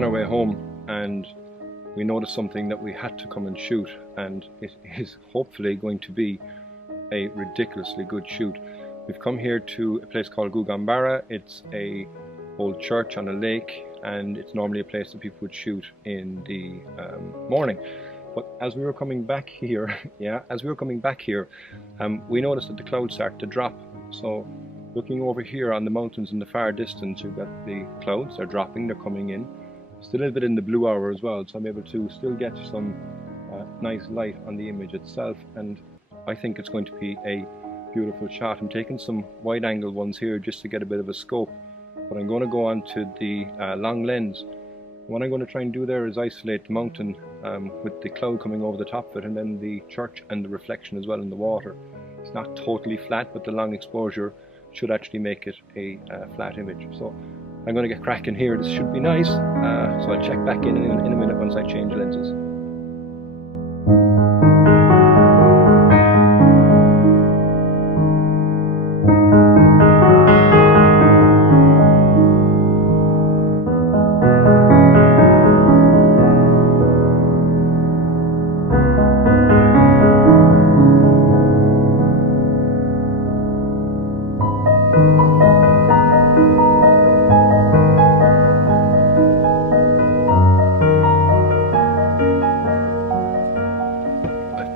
on our way home and we noticed something that we had to come and shoot, and it is hopefully going to be a ridiculously good shoot. We've come here to a place called Gugambara. It's a old church on a lake, and it's normally a place that people would shoot in the morning. But as we were coming back here, we noticed that the clouds started to drop. So looking over here on the mountains in the far distance, you've got the clouds, they're dropping, they're coming in. Still a little bit in the blue hour as well, so I'm able to still get some nice light on the image itself, and I think it's going to be a beautiful shot. I'm taking some wide angle ones here just to get a bit of a scope, but I'm going to go on to the long lens. What I'm going to try and do there is isolate the mountain with the cloud coming over the top of it, and then the church and the reflection as well in the water. It's not totally flat, but the long exposure should actually make it a flat image. So I'm going to get cracking here. This should be nice. So I'll check back in a minute once I change lenses.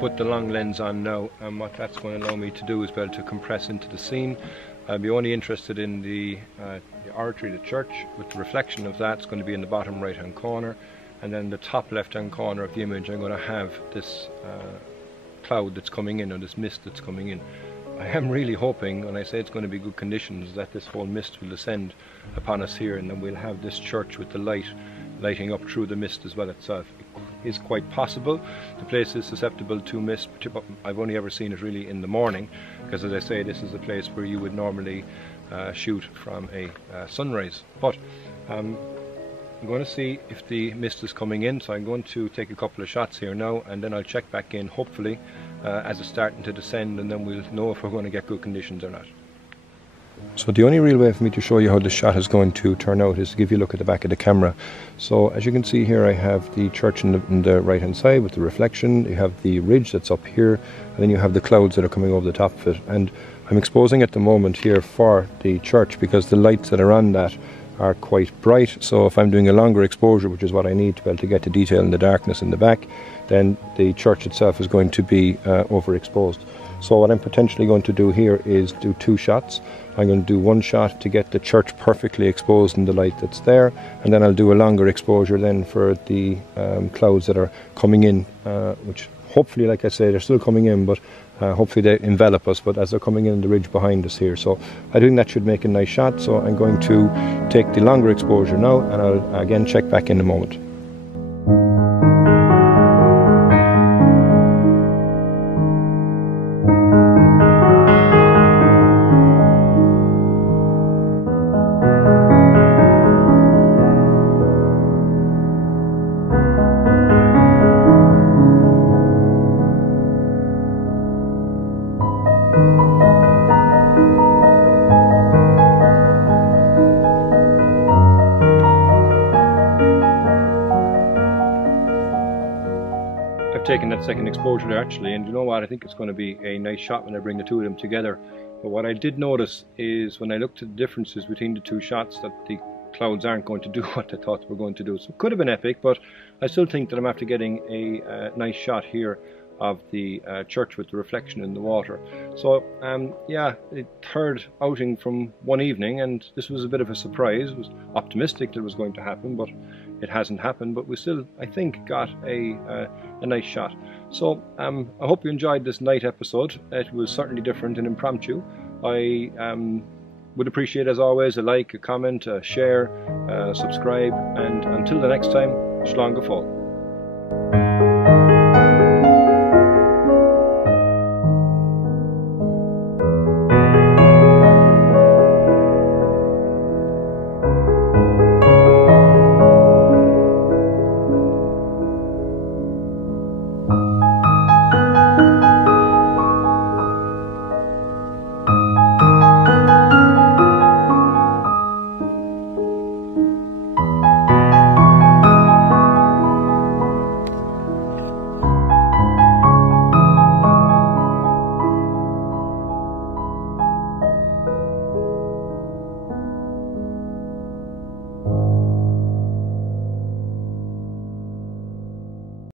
Put the long lens on now, and what that's going to allow me to do is be able to compress into the scene. I'll be only interested in the oratory, the church, with the reflection of that. It's going to be in the bottom right hand corner, and then the top left hand corner of the image I'm going to have this cloud that's coming in, or this mist that's coming in. I am really hoping, when I say it's going to be good conditions, that this whole mist will descend upon us here, and then we'll have this church with the lighting up through the mist as well itself. It is quite possible. The place is susceptible to mist. I've only ever seen it really in the morning, because as I say, this is a place where you would normally shoot from a sunrise. But I'm going to see if the mist is coming in, so I'm going to take a couple of shots here now, and then I'll check back in hopefully as it's starting to descend, and then we'll know if we're going to get good conditions or not. So the only real way for me to show you how this shot is going to turn out is to give you a look at the back of the camera. So as you can see here, I have the church in the right hand side with the reflection. You have the ridge that's up here, and then you have the clouds that are coming over the top of it. And I'm exposing at the moment here for the church because the lights that are on that are quite bright. So if I'm doing a longer exposure, which is what I need to be able to get the detail in the darkness in the back, then the church itself is going to be overexposed. So what I'm potentially going to do here is do two shots. I'm going to do one shot to get the church perfectly exposed in the light that's there, and then I'll do a longer exposure then for the clouds that are coming in, which hopefully, like I say, they're still coming in, but hopefully they envelop us, but as they're coming in the ridge behind us here. So I think that should make a nice shot. So I'm going to take the longer exposure now, and I'll again check back in a moment. Taking that second exposure there actually, and you know what, I think it's going to be a nice shot when I bring the two of them together. But what I did notice is when I looked at the differences between the two shots, that the clouds aren't going to do what I thought they were going to do. So it could have been epic, but I still think that I'm after getting a nice shot here of the church with the reflection in the water. So yeah, the third outing from one evening, and this was a bit of a surprise. I was optimistic that it was going to happen, but it hasn't happened. But we still, I think, got a nice shot. So I hope you enjoyed this night episode. It was certainly different and impromptu. I would appreciate, as always, a like, a comment, a share, subscribe, and until the next time, Slán go fóill.